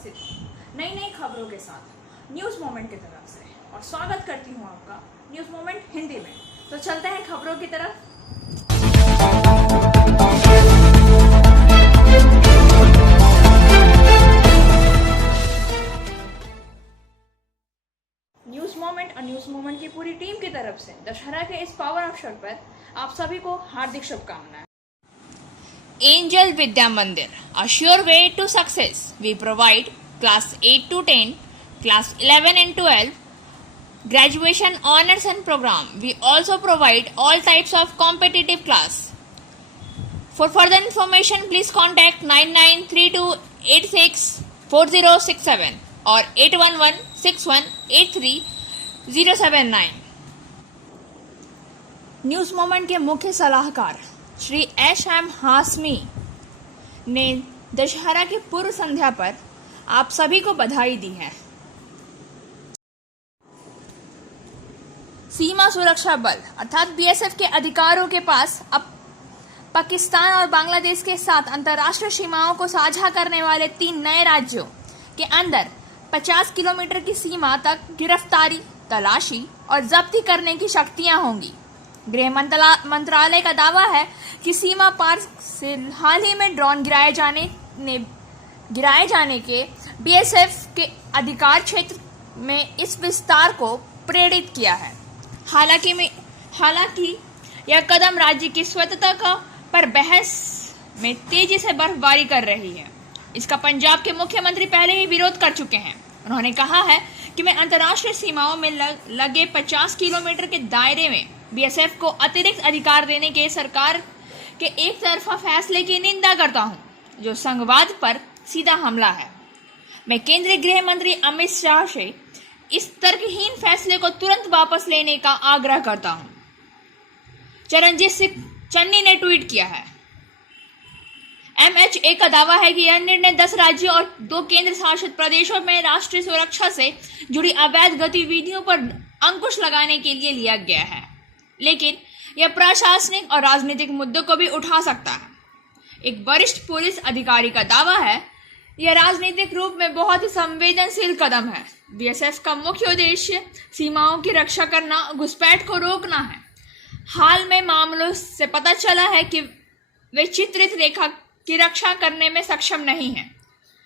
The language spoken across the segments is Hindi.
उपस्थित हूँ नई नई खबरों के साथ न्यूज़ मोमेंट की तरफ से, और स्वागत करती हूँ आपका न्यूज़ मोमेंट हिंदी में। तो चलते हैं खबरों की तरफ। न्यूज़ मोमेंट और न्यूज़ मोमेंट की पूरी टीम की तरफ से दशहरा के इस पावन अवसर पर आप सभी को हार्दिक शुभकामनाएं। Angel Vidya Mandir, a sure way to success. We provide class 8 to 10, class 11 and 12, graduation honors and program. We also provide all types of competitive class. For further information, please contact 9932864067 or 8116183079. News moment के मुख्य सलाहकार श्री एस.एम. हाशमी ने दशहरा की पूर्व संध्या पर आप सभी को बधाई दी है। सीमा सुरक्षा बल अर्थात बीएसएफ के अधिकारियों के पास अब पाकिस्तान और बांग्लादेश के साथ अंतर्राष्ट्रीय सीमाओं को साझा करने वाले 3 नए राज्यों के अंदर 50 किलोमीटर की सीमा तक गिरफ्तारी, तलाशी और जब्ती करने की शक्तियां होंगी। गृह मंत्रालय का दावा है कि सीमा पार से हाल ही में ड्रोन गिराए जाने के बीएसएफ के अधिकार क्षेत्र में इस विस्तार को प्रेरित किया है। हालांकि यह कदम राज्य की स्वतंत्रता पर बहस में तेजी से बर्फबारी कर रही है। इसका पंजाब के मुख्यमंत्री पहले ही विरोध कर चुके हैं। उन्होंने कहा है कि मैं अंतर्राष्ट्रीय सीमाओं में लगे 50 किलोमीटर के दायरे में बीएसएफ को अतिरिक्त अधिकार देने के सरकार के एक तरफा फैसले की निंदा करता हूं, जो संघवाद पर सीधा हमला है। मैं केंद्रीय गृह मंत्री अमित शाह से इस तर्कहीन फैसले को तुरंत वापस लेने का आग्रह करता हूं। चरणजीत सिंह चन्नी ने ट्वीट किया है। एमएचए का दावा है कि यह निर्णय 10 राज्यों और 2 केंद्र शासित प्रदेशों में राष्ट्रीय सुरक्षा से जुड़ी अवैध गतिविधियों पर अंकुश लगाने के लिए लिया गया है, लेकिन यह प्रशासनिक और राजनीतिक मुद्दों को भी उठा सकता है। एक वरिष्ठ पुलिस अधिकारी का दावा है, यह राजनीतिक रूप में बहुत ही संवेदनशील कदम है। बीएसएफ का मुख्य उद्देश्य सीमाओं की रक्षा करना, घुसपैठ को रोकना है। हाल में मामलों से पता चला है कि वे चित्रित रेखा की रक्षा करने में सक्षम नहीं हैं।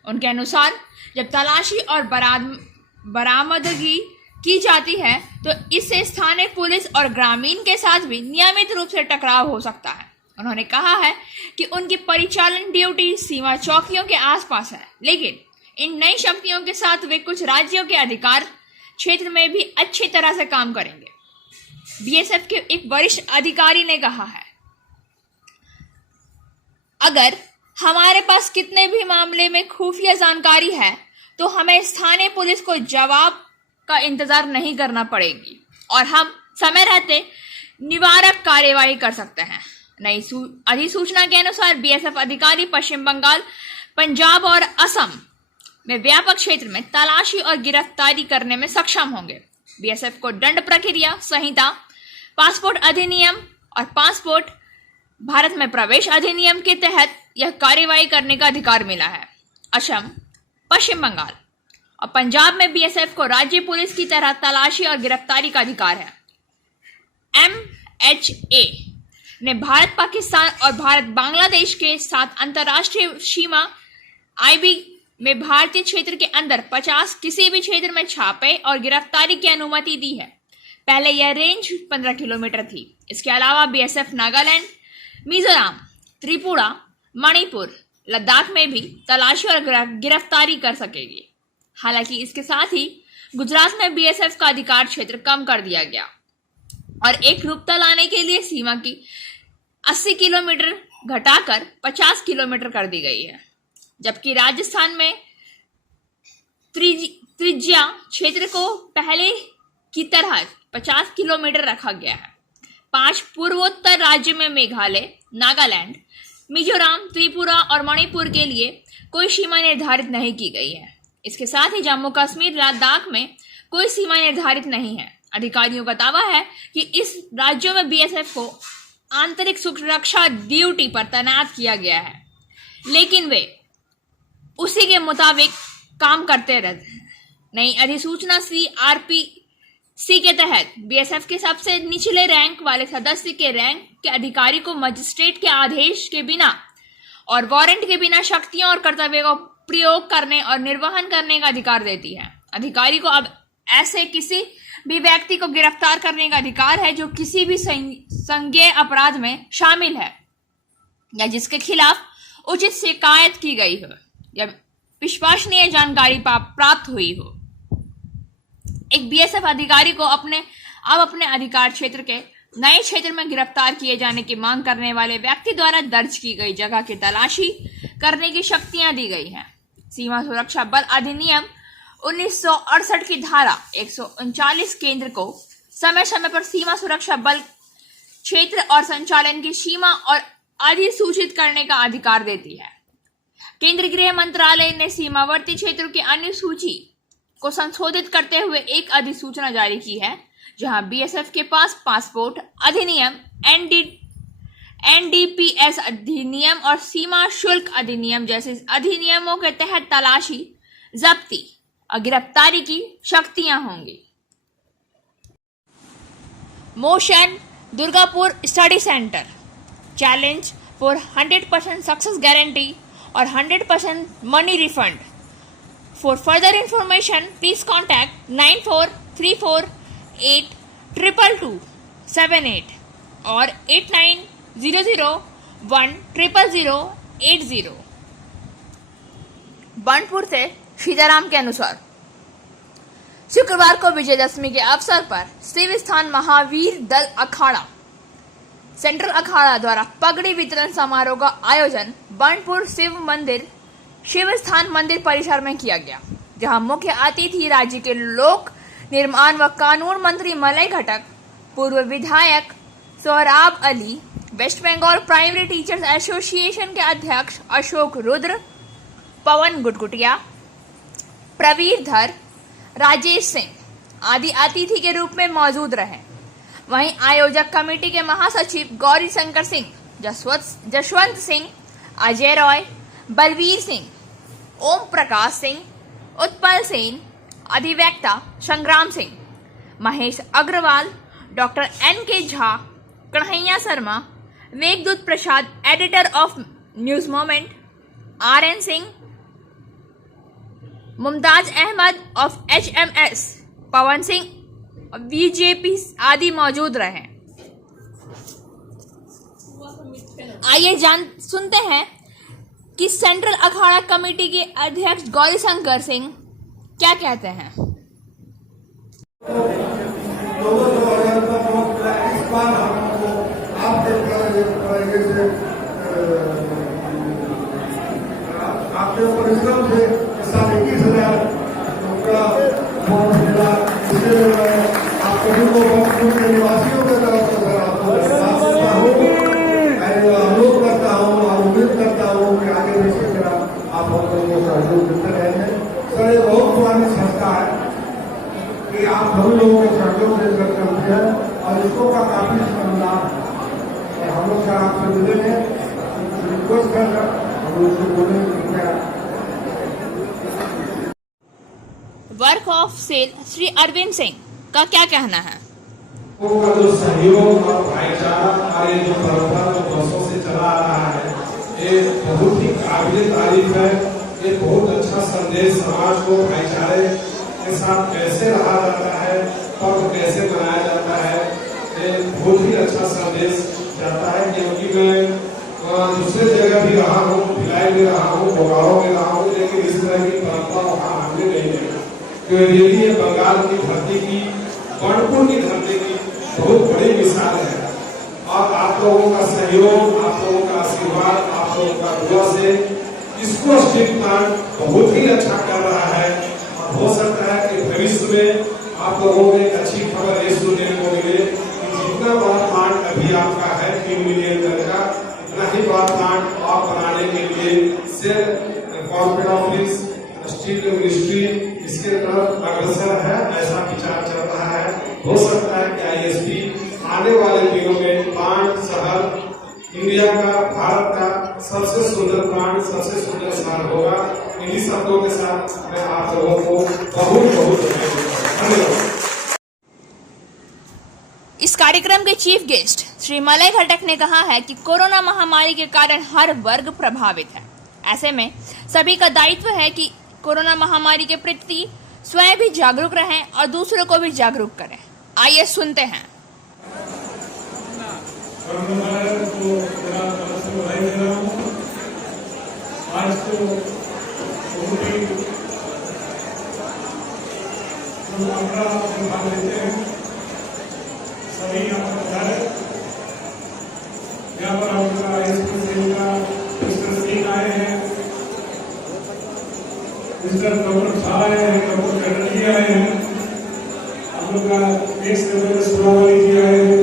उनके अनुसार जब तलाशी और बरामदगी की जाती है तो इससे स्थानीय पुलिस और ग्रामीण के साथ भी नियमित रूप से टकराव हो सकता है। उन्होंने कहा है कि उनकी परिचालन ड्यूटी सीमा चौकियों के आसपास है, लेकिन इन नई शक्तियों के साथ वे कुछ राज्यों के अधिकार क्षेत्र में भी अच्छी तरह से काम करेंगे। बीएसएफ के एक वरिष्ठ अधिकारी ने कहा है, अगर हमारे पास कितने भी मामले में खुफिया जानकारी है तो हमें स्थानीय पुलिस को जवाब का इंतजार नहीं करना पड़ेगी और हम समय रहते निवारक कार्यवाही कर सकते हैं। नई अधिसूचना के अनुसार बीएसएफ अधिकारी पश्चिम बंगाल, पंजाब और असम में व्यापक क्षेत्र में तलाशी और गिरफ्तारी करने में सक्षम होंगे। बीएसएफ को दंड प्रक्रिया संहिता, पासपोर्ट अधिनियम और पासपोर्ट भारत में प्रवेश अधिनियम के तहत यह कार्यवाही करने का अधिकार मिला है। असम, पश्चिम बंगाल और पंजाब में बीएसएफ को राज्य पुलिस की तरह तलाशी और गिरफ्तारी का अधिकार है। एमएचए ने भारत पाकिस्तान और भारत बांग्लादेश के साथ अंतर्राष्ट्रीय सीमा आईबी में भारतीय क्षेत्र के अंदर 50 किसी भी क्षेत्र में छापे और गिरफ्तारी की अनुमति दी है। पहले यह रेंज 15 किलोमीटर थी। इसके अलावा बीएसएफ नागालैंड, मिजोरम, त्रिपुरा, मणिपुर, लद्दाख में भी तलाशी और गिरफ्तारी कर सकेगी। हालांकि इसके साथ ही गुजरात में बीएसएफ का अधिकार क्षेत्र कम कर दिया गया और एक रूपता लाने के लिए सीमा की 80 किलोमीटर घटाकर 50 किलोमीटर कर दी गई है, जबकि राजस्थान में त्रिज्या क्षेत्र को पहले की तरह 50 किलोमीटर रखा गया है। 5 पूर्वोत्तर राज्यों में मेघालय, नागालैंड, मिजोरम, त्रिपुरा और मणिपुर के लिए कोई सीमा निर्धारित नहीं की गई है। इसके साथ ही जम्मू कश्मीर, लद्दाख में कोई सीमा निर्धारित नहीं है। अधिकारियों का दावा है कि इस राज्यों में बीएसएफ को आंतरिक सुरक्षा ड्यूटी पर तैनात किया गया है, लेकिन वे उसी के मुताबिक काम करते रहते हैं। नई अधिसूचना CRPC के तहत BSF के सबसे निचले रैंक वाले सदस्य के रैंक के अधिकारी को मजिस्ट्रेट के आदेश के बिना और वारंट के बिना शक्तियों और कर्तव्यों को प्रयोग करने और निर्वहन करने का अधिकार देती है। अधिकारी को अब ऐसे किसी भी व्यक्ति को गिरफ्तार करने का अधिकार है जो किसी भी संज्ञेय अपराध में शामिल है या जिसके खिलाफ उचित शिकायत की गई हो या विश्वसनीय जानकारी प्राप्त हुई हो। एक BSF अधिकारी को अपने अधिकार क्षेत्र के नए क्षेत्र में गिरफ्तार किए जाने की मांग करने वाले व्यक्ति द्वारा दर्ज की गई जगह की तलाशी करने की शक्तियां दी गई हैं। सीमा सुरक्षा बल अधिनियम 1968 की धारा 139 केंद्र को समय समय पर सीमा सुरक्षा बल क्षेत्र और संचालन की सीमा और अधिसूचित करने का अधिकार देती है। केंद्रीय गृह मंत्रालय ने सीमावर्ती क्षेत्रों की अनुसूची को संशोधित करते हुए एक अधिसूचना जारी की है, जहां BSF के पास पासपोर्ट अधिनियम, NDPS अधिनियम और सीमा शुल्क अधिनियम जैसे अधिनियमों के तहत तलाशी, जब्ती और गिरफ्तारी की शक्तियां होंगी। Motion Durgapur study centre challenge for 100% success guarantee और 100% money refund. For further information, please contact 9434822278 or 8900100080। Banpur से सीताराम के अनुसार शुक्रवार को विजयदशमी के अवसर पर शिव स्थान महावीर दल अखाड़ा सेंट्रल अखाड़ा द्वारा पगड़ी वितरण समारोह का आयोजन बानपुर शिव स्थान मंदिर परिसर में किया गया, जहां मुख्य अतिथि राज्य के लोक निर्माण व कानून मंत्री मलय घटक, पूर्व विधायक Sohrab Ali, West Bengal primary teachers association के अध्यक्ष अशोक रुद्र, पवन गुटगुटिया, प्रवीर धर, राजेश सिंह आदि अतिथि के रूप में मौजूद रहे। वहीं आयोजक कमेटी के महासचिव गौरी शंकर सिंह, जसवंत सिंह, अजय रॉय, बलवीर सिंह, ओम प्रकाश सिंह, उत्पल सेन, अधिवक्ता Sangram Singh, Mahesh Agrawal, doctor NK Jha, Kanhaiya Sharma, Vegdoot Prasad editor of news moment, RN Singh, Mumtaz Ahmad of HMS, Pawan Singh, BJP आदि मौजूद रहे। आइए सुनते हैं कि सेंट्रल अखाड़ा कमेटी के अध्यक्ष गौरी शंकर सिंह क्या कहते हैं। आपके परिश्रम से 21,000 आप सभी को के निवासियों के तरफ से आपको अनुरोध करता हूँ और उम्मीद करता हूँ कि आगे भी इसी तरह आप हम लोगों को सहयोग देते रहेंगे। सर, ये बहुत पुरानी संस्था है कि आप सभी लोगों को सहयोग देकर चलते हैं और इसको का काफी सम्मान हम लोग सर आपसे मिलेंगे, रिक्वेस्ट कर हम लोग से बोलेंगे। Work of cell Shri Arvind Singh का क्या कहना है। का जो सहयोग और भाईचारा और ये जो परंपरा जो वर्षों से चला आ रहा है, ये बहुत ही काबिल तारीफ है। ये बहुत अच्छा संदेश समाज को भाईचारे के साथ कैसे रहा जाता है, पर्व कैसे मनाया जाता है, ये बहुत ही अच्छा संदेश जाता है। क्योंकि मैं दूसरे जगह भी रहा हूँ, भिलाई में रहा हूँ, बोकारो में रहा हूँ, लेकिन इस तरह की परंपरा वहाँ हमने नहीं देखा। तो ये बंगाल की धरती की, बानपुर की धरती की बहुत बड़ी मिसाल है। और आप लोगों का सहयोग, आप लोगों का आशीर्वाद, आप लोगों का दुआ से इसको स्टील प्लांट बहुत ही अच्छा कर रहा है। और हो सकता है कि भविष्य में आप लोगों को एक अच्छी खबर ये सुनने को मिले कि जितना बड़ा प्लांट अभी आपका है 3 मिलियन तक का, इतना ही बड़ा प्लांट आप बनाने के लिए कॉर्पोरेट ऑफिस, स्टील मिनिस्ट्री इसके तरफ अग्रसर है, ऐसा विचार चल रहा है। हो सकता है कि ISP आने वाले दिनों में प्लांट शहर इंडिया का, भारत का सबसे सुंदर प्लांट, सबसे सुंदर शहर होगा। इन्हीं शब्दों के साथ मैं आप लोगों को बहुत बहुत धन्यवाद। इस कार्यक्रम के चीफ गेस्ट श्री मलय घटक ने कहा है कि कोरोना महामारी के कारण हर वर्ग प्रभावित है। ऐसे में सभी का दायित्व है कि कोरोना महामारी के प्रति स्वयं भी जागरूक रहें और दूसरों को भी जागरूक करें। आइए सुनते हैं। आज तो भाग लेते हैं सभी यहाँ पर यहाँ पर आपका मिस्टर सिंह आए हैं, मिस्टर डॉक्टर झा आए हैं, डॉक्टर चैटर्जी आए हैं, हम लोग का नेक्स्ट लेवल सुरावली जी आए हैं,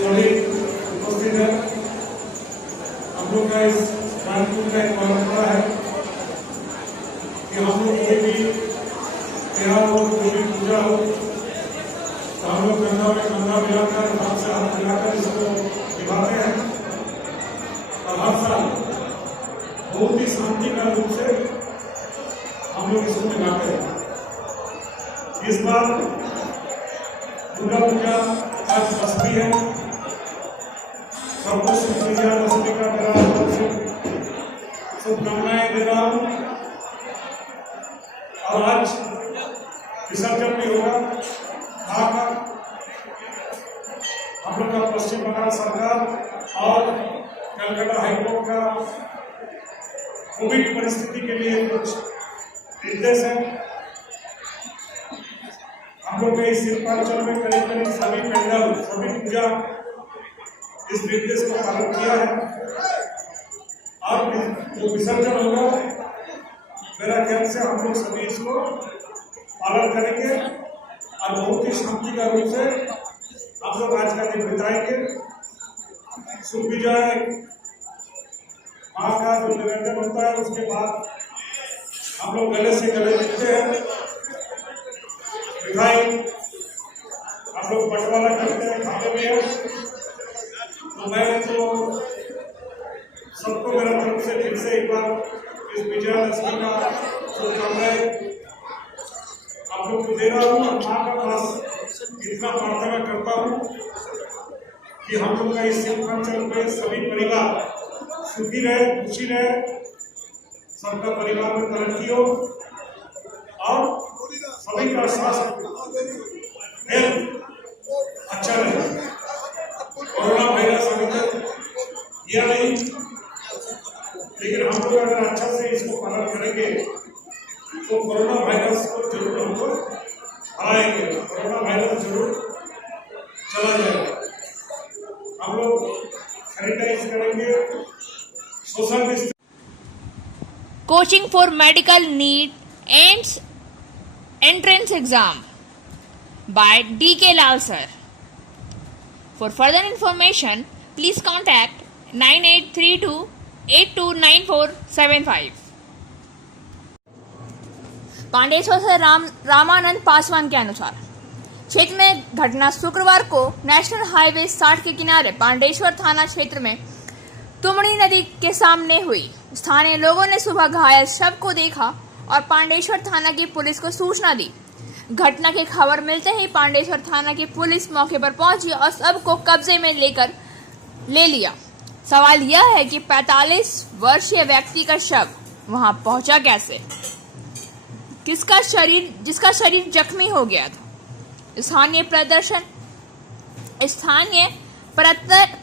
सभी उपस्थित है। हम लोग का इस कार्यक्रम का एक परंपरा है कि हम लोग कोई भी त्योहार हो, कोई भी पूजा हो, तो हम लोग कंधा में कंधा मिलाकर, हाथ से हाथ मिलाकर इसको निभाते हैं और हर साल बहुत ही शांति का रूप से हम लोग इसको निभाते हैं। इस बार दुर्गा पूजा आज बस्ती है, सबको दशमी का मेरा शुभकामनाएं दे रहा हूँ और आज विसर्जन भी होगा। हम लोग का पश्चिम बंगाल सरकार और कलकत्ता हाईकोर्ट का कोविड परिस्थिति के लिए कुछ निर्देश है। हम लोग के इस शिल्पांचल में करीब करीब सभी पंडाल, सभी पूजा इस निर्देश को पालन किया है और जो विसर्जन होगा मेरा ख्याल से हम लोग सभी इसको पालन करेंगे और बहुत ही शांति का रूप से आप लोग आज का दिन बिताएंगे। शुभ विजय माँ का जो निवेदन होता है उसके बाद हम लोग गले से गले मिलते हैं, मिठाई हम लोग बंटवारा करते हैं, खाते भी हैं। तो मैं तो सबको मेरा तरफ से फिर से एक बार इस विजयादशमी का शुभकामनाएं आप लोग को दे रहा हूँ और माँ का पास इतना प्रार्थना करता हूँ कि हम लोग का इस शिल्पांचल में सभी परिवार सुखी रहे, खुशी रहे, सबका परिवार में तरक्की हो और सभी का स्वास्थ्य हेल्थ अच्छा रहे। कोरोना वायरस अभी तक यह नहीं, लेकिन हम लोग अगर अच्छा से इसको पालन करेंगे तो कोरोना वायरस को जरूर हमको हराएंगे, कोरोना वायरस जरूर चला जाएगा। हम लोग सैनिटाइज करेंगे, social distance. Coaching for medical need ends entrance exam by D.K. Lal sir. For further information, please contact 9832 829475. Pandeshwar से रामानंद पासवान के अनुसार क्षेत्र में घटना शुक्रवार को नेशनल हाईवे 60 के किनारे पांडेश्वर थाना क्षेत्र में तुमड़ी नदी के सामने हुई। स्थानीय लोगों ने सुबह घायल शव को देखा और पांडेश्वर थाना की पुलिस को सूचना दी। घटना की खबर मिलते ही पांडेश्वर थाना की पुलिस मौके पर पहुंची और शव को कब्जे में ले लिया। सवाल यह है कि 45 वर्षीय व्यक्ति का शव वहां पहुंचा कैसे, जिसका शरीर जख्मी हो गया था। स्थानीय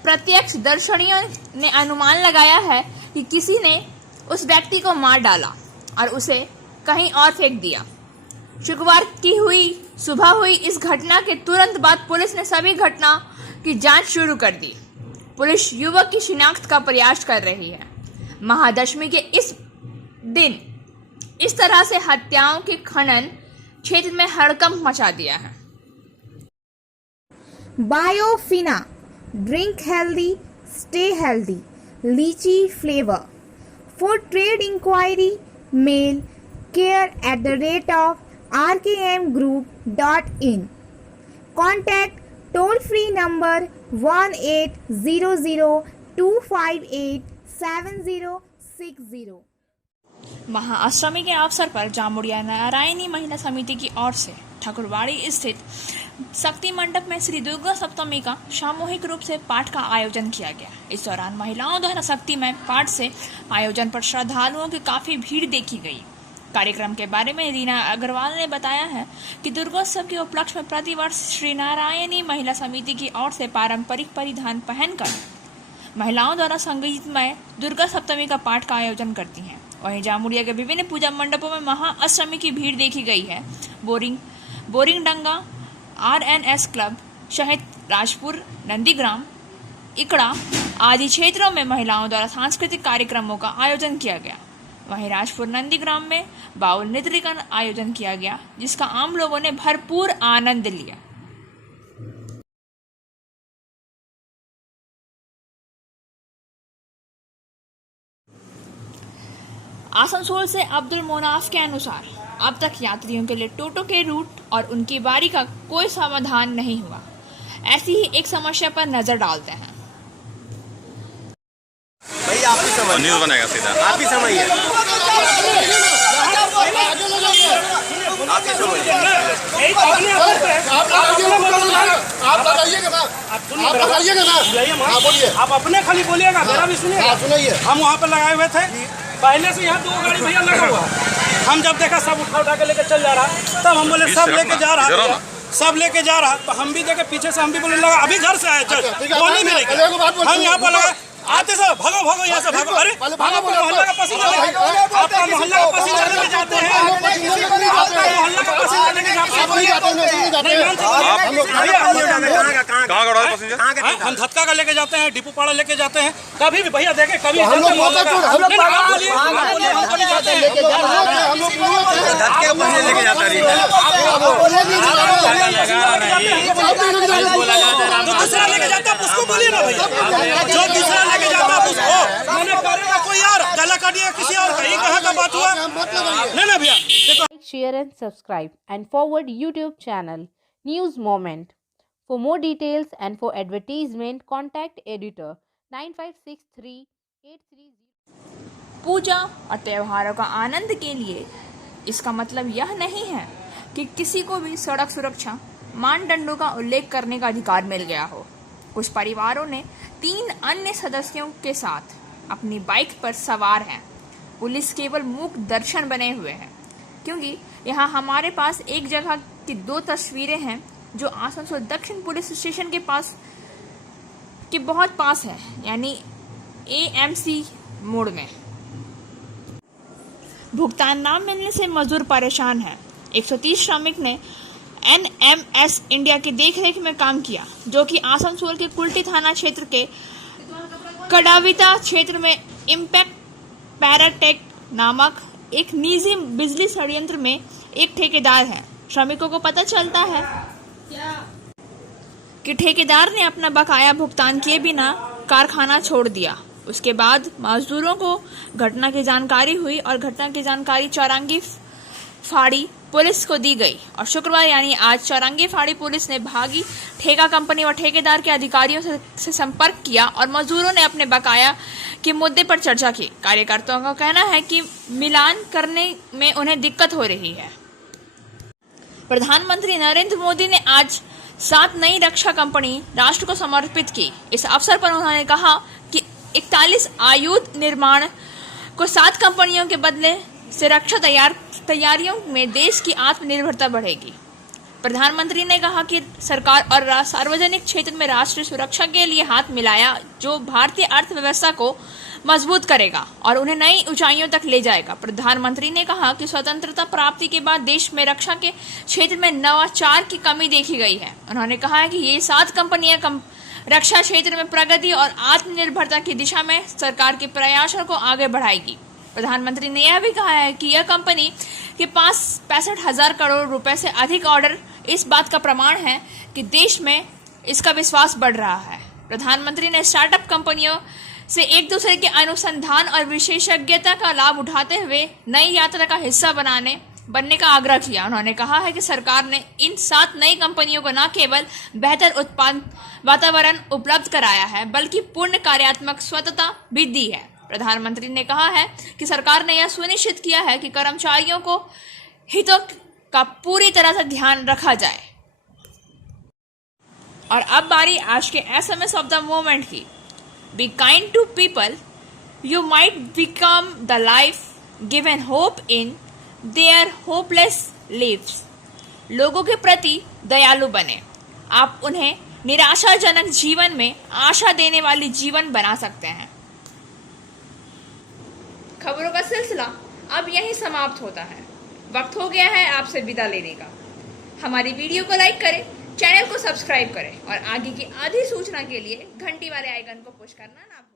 प्रत्यक्षदर्शियों ने अनुमान लगाया है कि किसी ने उस व्यक्ति को मार डाला और उसे कहीं और फेंक दिया। शुक्रवार की सुबह हुई इस घटना के तुरंत बाद पुलिस ने सभी घटना की जांच शुरू कर दी। पुलिस युवक की शिनाख्त का प्रयास कर रही है। महादशमी के इस दिन इस तरह से हत्याओं के खनन क्षेत्र में हड़कंप मचा दिया है। Biofina, drink healthy, stay healthy, lychee flavor. For trade inquiry, mail care@rkmgroup.in. Contact toll free number 1800 258 7060. Mahashtami के अवसर पर जामुड़िया नारायणी महिला समिति की ओर से ठाकुरबाड़ी स्थित शक्ति मंडप में श्री दुर्गा सप्तमी का सामूहिक रूप से पाठ का आयोजन किया गया। इस दौरान महिलाओं द्वारा शक्ति में पाठ से आयोजन पर श्रद्धालुओं की काफी भीड़ देखी गई। कार्यक्रम के बारे में रीना अग्रवाल ने बताया है कि दुर्गोत्सव के उपलक्ष्य में प्रतिवर्ष श्री नारायणी महिला समिति की ओर से पारंपरिक परिधान पहनकर महिलाओं द्वारा संगीतमय दुर्गा सप्तमी का पाठ का आयोजन करती हैं। वहीं जामुड़िया के विभिन्न पूजा मंडपों में महाअष्टमी की भीड़ देखी गई है। बोरिंगडंगा, RNS क्लब, शहीद राजपुर, नंदीग्राम, इकड़ा आदि क्षेत्रों में महिलाओं द्वारा सांस्कृतिक कार्यक्रमों का आयोजन किया गया। वहीं राजपुर नंदीग्राम में बाउल नृत्य का आयोजन किया गया, जिसका आम लोगों ने भरपूर आनंद लिया। आसनसोल से अब्दुल मोनाफ के अनुसार अब तक यात्रियों के लिए टोटो के रूट और उनकी बारी का कोई समाधान नहीं हुआ। ऐसी ही एक समस्या पर नजर डालते हैं। भाई आप ही समझ न्यूज़ बनेगा सीधा। आप ही समझिए आप अपने खाली बोलिएगा, मेरा भी सुनिए। हम वहाँ पर लगाए हुए थे पहले से, यहाँ 2 गाड़ी भैया लगा हुआ। हम जब देखा सब उठा के लेके चल जा रहा, तब हम बोले सब लेके जा रहा, सब लेके जा रहा, तो हम भी देखे पीछे से, हम भी बोले लगा अभी घर से आए हम यहाँ पर लगा आते सर भागो भागो यहाँ से भागो। अरे भागो मोहल्ला का पसीना आपका मोहल्ला का पसीना लेके जाते हैं, आपका मोहल्ला का पसीना लेके हम धक्का का लेके जाते हैं, डिपो पाड़ा लेके जाते हैं। कभी भी भैया देखे कभी दूसरा लेके जाता है उसको बोलिए ना भैया, जो दूसरा लेके जाता है उसको मैंने करेगा कोई यार गला काटिए किसी और का, ये कहाँ का बात हुआ? नहीं ना भैया। Share and subscribe and forward YouTube channel News Moment. For more details and for advertisement, contact editor 956383. पूजा और त्योहारों का आनंद के लिए इसका मतलब यह नहीं है कि किसी को भी सड़क सुरक्षा मानदंडों का उल्लेख करने का अधिकार मिल गया हो। कुछ परिवारों ने 3 अन्य सदस्यों के साथ अपनी बाइक पर सवार हैं। पुलिस केवल मूक दर्शन बने हुए हैं, क्योंकि यहाँ हमारे पास एक जगह की 2 तस्वीरें हैं जो आसनसोल दक्षिण पुलिस स्टेशन के बहुत पास है, यानी AMC मोड़ में। भुगतान ना मिलने से मजदूर परेशान है। 130 श्रमिक ने NMS इंडिया की देखरेख में काम किया, जो कि आसनसोल के कुल्टी थाना क्षेत्र के कडाविता क्षेत्र में इम्पैक्ट पैराटेक नामक एक निजी बिजली संयंत्र में एक ठेकेदार है। श्रमिकों को पता चलता है कि ठेकेदार ने अपना बकाया भुगतान किए बिना कारखाना छोड़ दिया। उसके बाद मजदूरों को घटना की जानकारी हुई और घटना की जानकारी चौरंगी फाड़ी पुलिस को दी गई और शुक्रवार यानी आज चौरंगी फाड़ी पुलिस ने भागी ठेका कंपनी और ठेकेदार के अधिकारियों से संपर्क किया और मजदूरों ने अपने बकाया के मुद्दे पर चर्चा की। कार्यकर्ताओं का कहना है कि मिलान करने में उन्हें दिक्कत हो रही है। प्रधानमंत्री नरेंद्र मोदी ने आज 7 नई रक्षा कंपनी राष्ट्र को समर्पित की। इस अवसर पर उन्होंने कहा कि 41 आयुध निर्माण को 7 कंपनियों के बदले से रक्षा तैयारियों में देश की आत्मनिर्भरता बढ़ेगी। प्रधानमंत्री ने कहा कि सरकार और सार्वजनिक क्षेत्र में राष्ट्रीय सुरक्षा के लिए हाथ मिलाया, जो भारतीय अर्थव्यवस्था को मजबूत करेगा और उन्हें नई ऊंचाइयों तक ले जाएगा। प्रधानमंत्री ने कहा कि स्वतंत्रता प्राप्ति के बाद देश में रक्षा के क्षेत्र में नवाचार की कमी देखी गई है। उन्होंने कहा है कि ये 7 कंपनियां रक्षा क्षेत्र में प्रगति और आत्मनिर्भरता की दिशा में सरकार के प्रयासों को आगे बढ़ाएगी। प्रधानमंत्री ने यह भी कहा है कि यह कंपनी के पास 65,000 करोड़ रुपए से अधिक ऑर्डर इस बात का प्रमाण है कि देश में इसका विश्वास बढ़ रहा है। प्रधानमंत्री ने स्टार्टअप कंपनियों से एक दूसरे के अनुसंधान और विशेषज्ञता का लाभ उठाते हुए नई यात्रा का हिस्सा बनने का आग्रह किया। उन्होंने कहा है कि सरकार ने इन 7 नई कंपनियों को न केवल बेहतर उत्पादन वातावरण उपलब्ध कराया है, बल्कि पूर्ण कार्यात्मक स्वतंत्रता भी दी है। प्रधानमंत्री ने कहा है कि सरकार ने यह सुनिश्चित किया है कि कर्मचारियों को हितों का पूरी तरह से ध्यान रखा जाए। और अब बारी आज के SMS ऑफ द मोमेंट की। Be kind to people, you might become the life given hope in their hopeless lives. लोगों के प्रति दयालु बने, आप उन्हें निराशाजनक जीवन में आशा देने वाली जीवन बना सकते हैं। खबरों का सिलसिला अब यहीं समाप्त होता है। वक्त हो गया है आपसे विदा लेने का। हमारी वीडियो को लाइक करें, चैनल को सब्सक्राइब करें और आगे की आधी सूचना के लिए घंटी वाले आइकन को पुश करना ना भूलें।